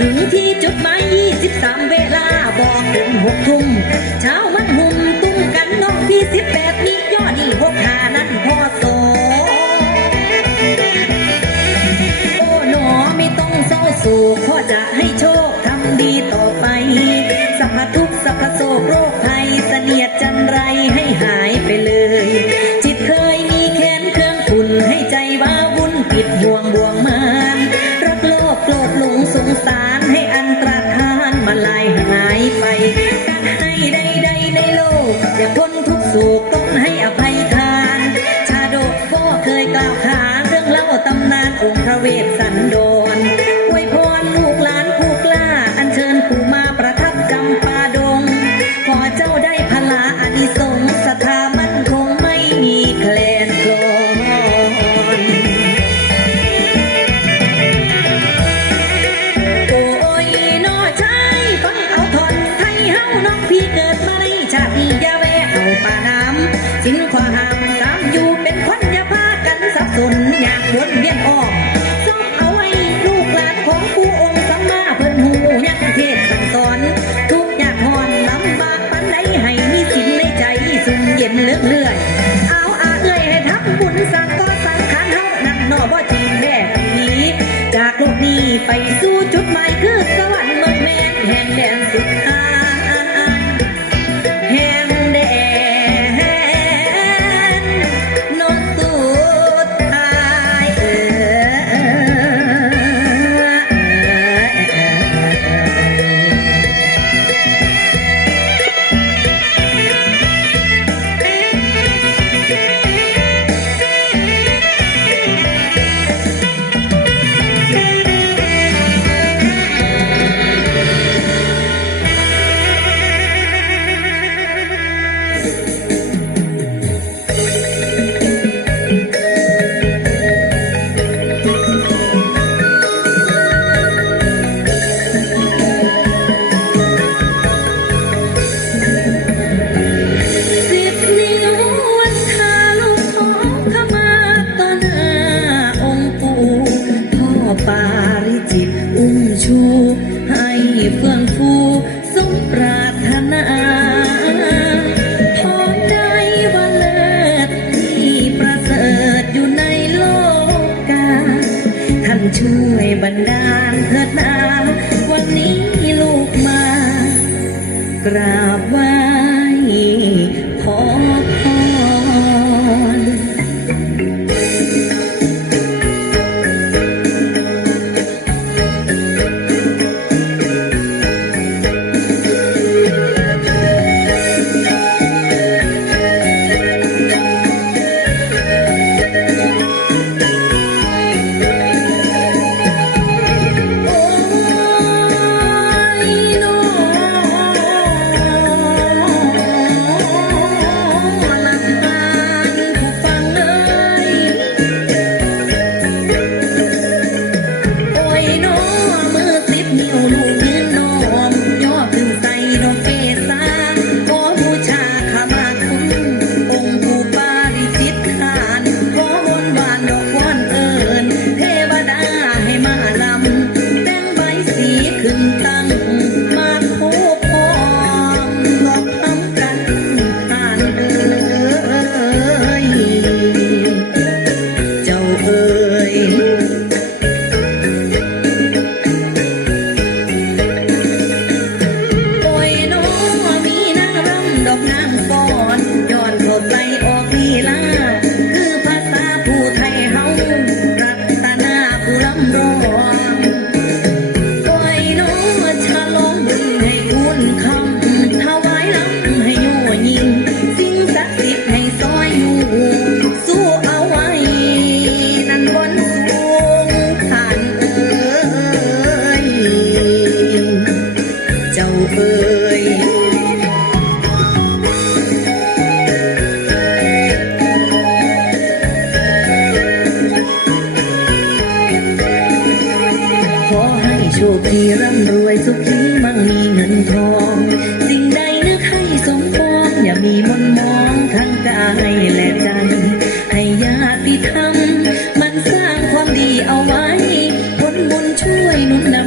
ถึงที่จุดหมาย23 เวลาบอกถึงหกทุ่มเช้ามันหุ่มตุ้มกันน้องพี่สิบแปดมียอดนี่หกหานั้นพอโสโอ้หนอไม่ต้องเศร้าโศกพ่อจะให้โชคทำดีต่อไปสัพพทุกสัพพโศกโรคภัยเสนียดจันไรให้หา ขอให้โชคดีร่ำรวยสุขีมั่งมีเงินทอง สิ่งใดนึกให้สมปองอย่ามีมนมองทั้งกายและใจ ให้ญาติธรรมมันสร้างความดีเอาไว้ผลบุญช่วยนุนนำ